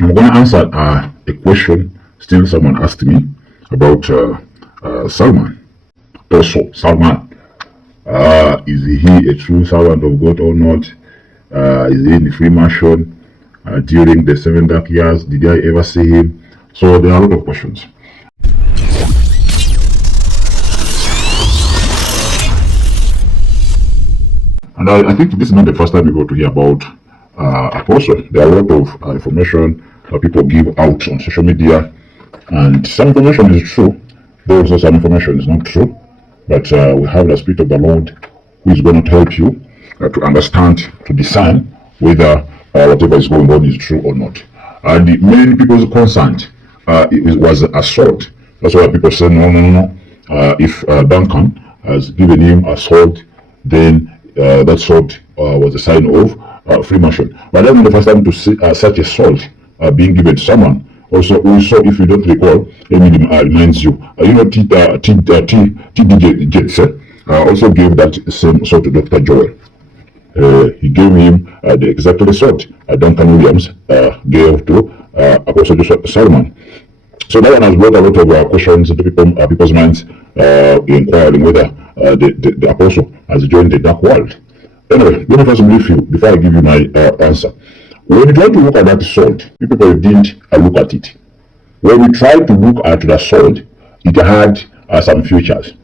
I'm going to answer a question still someone asked me about Salman. Also, Salman, is he a true servant of God or not? Is he in the Freemason during the 7 dark years? Did I ever see him? So there are a lot of questions. And I think this is not the first time we go to hear about Apostle. There are a lot of information that people give out on social media, and some information is true. There is also some information is not true. But we have the Spirit of the Lord who is going to help you to understand, to discern whether whatever is going on is true or not. And many people's concern it was assault. That's why people say, no. If Duncan has given him a sword, then that sword was a sign of Freemason. But that's not the first time to see such a sword being given to someone. Also, if you don't recall, let me remind you, T.D. Gates also gave that same sword to Dr. Joel. He gave him the exact sword Duncan Williams gave to Apostle Solomon. So that one has brought a lot of questions into people's minds, inquiring whether the apostle has joined the dark world. Anyway, let me first brief you before I give you my answer. When you try to look at that sword, people didn't look at it. When we tried to look at the sword, it had some features.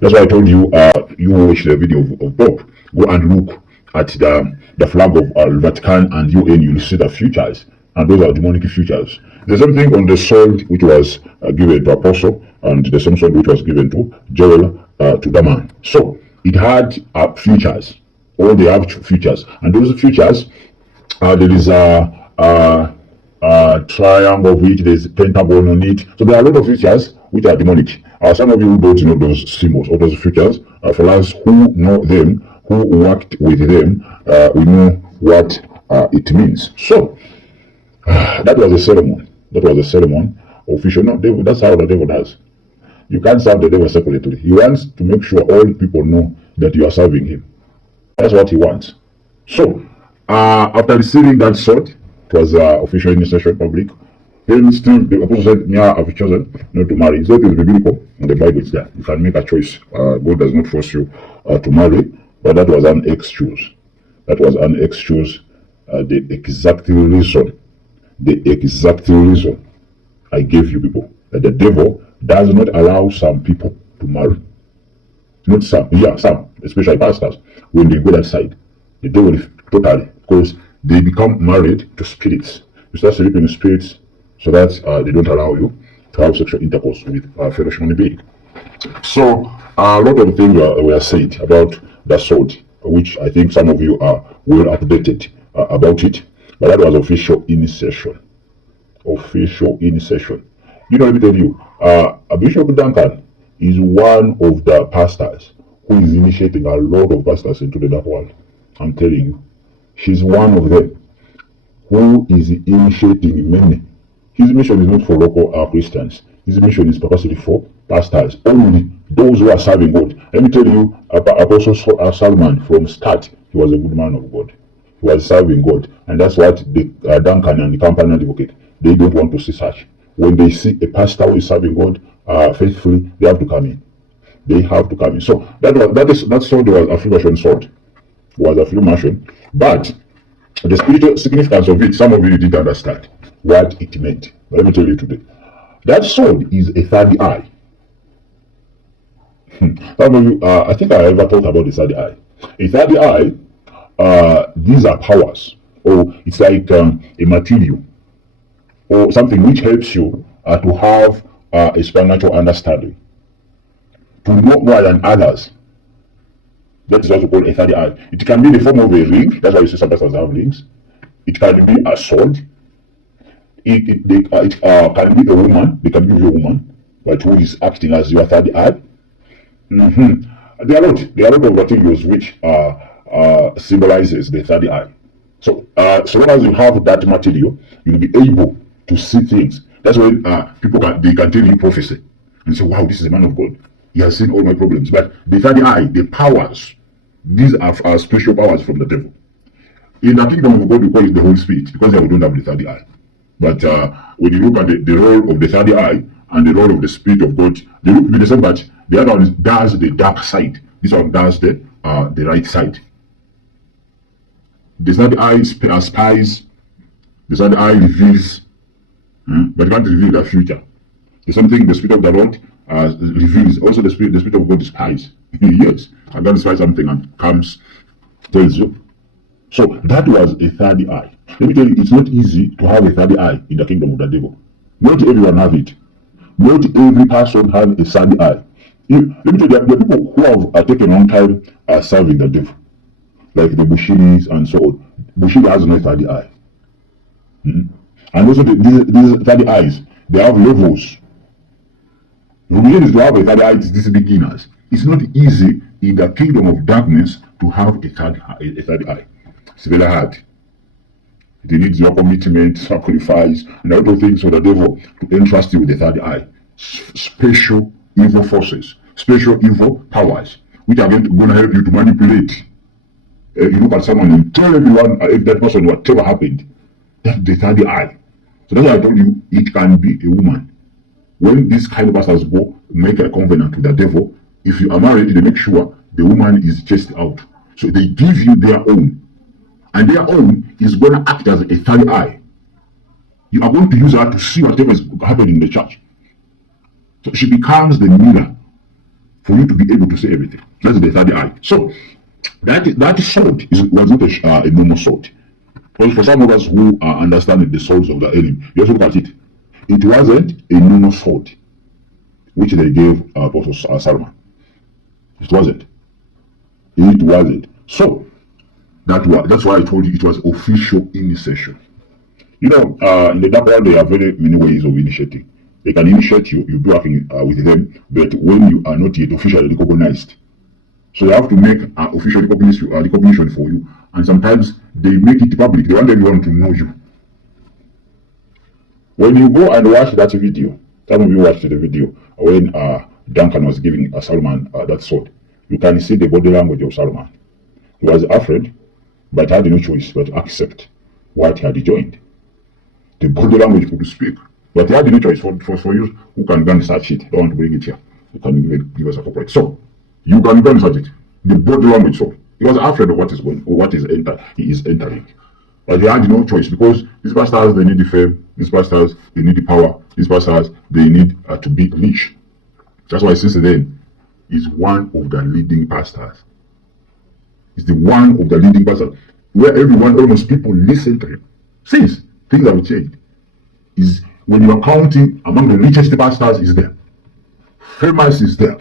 That's why I told you, you watch the video of Bob. Go and look at the flag of Vatican and UN, you'll see the features. And those are demonic features. The same thing on the sword which was given to Apostle, and the same sword which was given to Joel, to Daman. So, it had features. All they have features. And those features, there is a triangle of which there's a pentagon on it. So there are a lot of features which are demonic. Some of you don't know those symbols or those features. For us who know them, who worked with them, we know what it means. So that was a ceremony. That was a ceremony. Official. No, devil, that's how the devil does. You can't serve the devil separately. He wants to make sure all people know that you are serving him. That's what he wants. So after receiving that sword, it was official initiation public. Then still the apostle said, "Mia, I've chosen not to marry." So it is biblical in the Bible. It's there. You can make a choice. God does not force you to marry, but that was an excuse. That was an excuse. The exact reason I gave you people that the devil does not allow some people to marry. Not some, some, especially pastors. When they go that side, the devil is totally, because they become married to spirits. You start sleeping with spirits so that they don't allow you to have sexual intercourse with fellow human being. So a lot of things were said about the sword, which I think some of you are well updated about it. But that was official initiation. Official initiation. You know, let me tell you, Bishop Duncan is one of the pastors who is initiating a lot of pastors into the dark world. I'm telling you. She's one of them who is initiating many. His mission is not for local Christians. His mission is purposely for pastors, only those who are serving God. Let me tell you, Apostle Salman, from start, he was a good man of God. He was serving God. And that's what the Duncan and the company advocate, they don't want to see such. When they see a pastor who is serving God faithfully, they have to come in. They have to come in. So that sword was a Freemason sword. Was a Freemason. But the spiritual significance of it, some of you didn't understand what it meant. But let me tell you today. That sword is a third eye. Some of you, I think I ever talked about the third eye. A third eye, these are powers. Or it's like a material. Or something which helps you to have a supernatural understanding. To know more than others. That is also called a third eye. It can be in the form of a ring. That's why you see some persons have rings. It can be a sword. It can be a woman. They can give you a woman, but who is acting as your third eye. There are a lot of materials which symbolizes the third eye. So, so long as you have that material, you'll be able to see things. That's when people can tell you prophecy and say, "Wow, this is a man of God. He has seen all my problems." But the third eye, the powers, these are spiritual powers from the devil. In the kingdom of God, we call it the Holy Spirit, because we don't have the third eye. But when you look at the role of the third eye and the role of the Spirit of God, they look to be the same, but the other one does the dark side. This one does the right side. The third eye spies, the third eye reveals, but it can't reveal the future. The same thing the Spirit of the Lord reveals. Also, the Spirit of God spies. Yes, and God spies something and comes, tells you. So that was a third eye. Let me tell you, it's not easy to have a third eye in the kingdom of the devil. Not everyone have it. Not every person have a third eye. Let me tell you, there are people who have taken a long time serving the devil, like the Bushiris and so on. Bushiri has no third eye. And also these third eyes, they have levels. Religion is to have a third eye, these beginners. It's not easy in the kingdom of darkness to have a third eye. It's very hard. It needs your commitment, sacrifice, and a lot of things for the devil to entrust you with the third eye. Special evil forces, special evil powers, which are going to help you to manipulate. You look at someone and tell everyone, if that person, whatever happened, that's the third eye. So that's why I told you, it can be a woman. When these kind of pastors go make a covenant with the devil, if you are married, they make sure the woman is chased out. So they give you their own. And their own is going to act as a third eye. You are going to use her to see whatever is happening in the church. So she becomes the mirror for you to be able to see everything. That's the third eye. So that sword was not a normal sword. Because for some of us who are understanding the swords of the enemy, you also look at it. It wasn't a normal sword which they gave Apostle Solomon. It wasn't. It wasn't. So that's why I told you it was official initiation. You know, in the dark world, there are very many ways of initiating. They can initiate you, you'll be working with them, but when you are not yet officially recognized. So they have to make official recognition for you. And sometimes they make it public. They want everyone to know you. When you go and watch that video, some of you watched the video when Duncan was giving Solomon that sword. You can see the body language of Solomon. He was afraid, but had no choice but to accept what he had joined. The body language could speak, but he had no choice. For you who can go and search it, don't want to bring it here. You can give us a copyright. So you can go and search it. The body language. So he was afraid of he is entering. But they had no choice because these pastors, they need the fame. These pastors, they need the power. These pastors, they need to be rich. That's why since then, he's one of the leading pastors. He's the one of the leading pastors where almost people listen to him. Since things have changed, is when you are counting among the richest pastors, is there. Famous is there.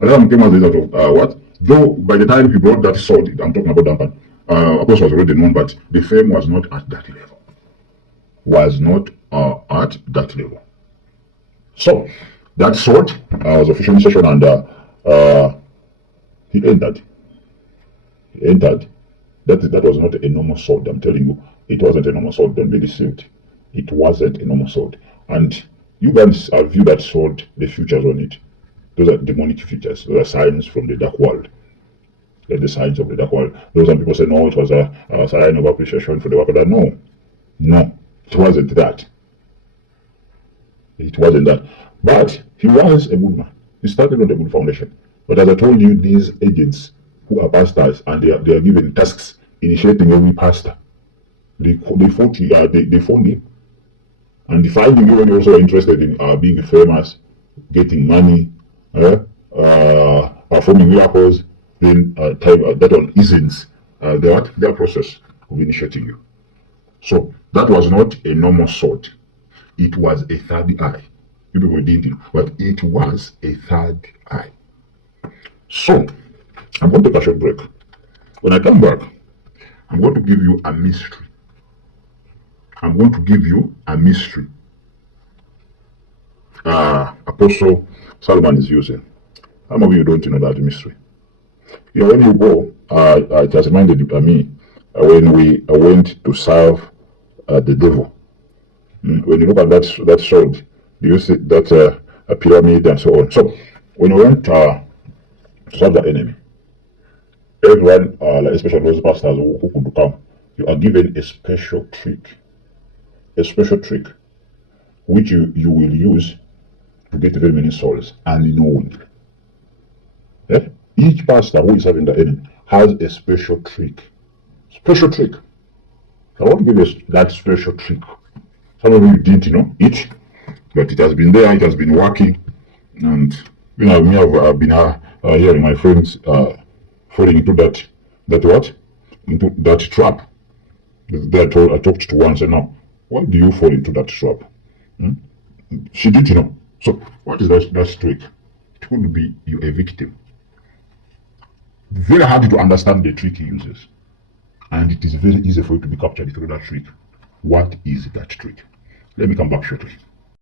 Adam came as a result of what? Though by the time he brought that sword, I'm talking about Duncan, Apostle was already known, but the fame was not at that level. Was not at that level. So that sword was official initiation, and he entered. He entered. That was not a normal sword. I'm telling you, it wasn't a normal sword. Don't be deceived. It wasn't a normal sword. And you guys view that sword, the futures on it. Those are demonic features. Those are signs from the dark world. Like the signs of the dark world. Those some people say, no, it was a sign of appreciation for the work of that. No, it wasn't that. It wasn't that. But he was a good man. He started on a good foundation. But as I told you, these agents who are pastors and they are given tasks initiating every pastor, they fought him. And they find him when you're also interested in being famous, getting money, performing miracles, then that one isn't their process of initiating you. So that was not a normal sword. It was a third eye. You people didn't know, but it was a third eye. So I'm going to take a short break. When I come back, I'm going to give you a mystery. Apostle Solomon is using. Some of you don't know that mystery. You know, when you go, it has reminded me when we went to serve the devil. When you look at that sword, you see that a pyramid and so on. So when we went to serve the enemy, everyone, especially those pastors who could come, you are given a special trick, a special trick which you will use to get very many souls unknowingly. Each pastor who is having the enemy has a special trick. Special trick. I want to give you that special trick. Some of you didn't know it, but it has been there, it has been working. And I've been hearing my friends falling into into that trap. I talked to one and said, "No, why do you fall into that trap?" She didn't know. So what is that trick? It could be you a victim. Very hard to understand the trick he uses. And it is very easy for you to be captured through that trick. What is that trick? Let me come back shortly.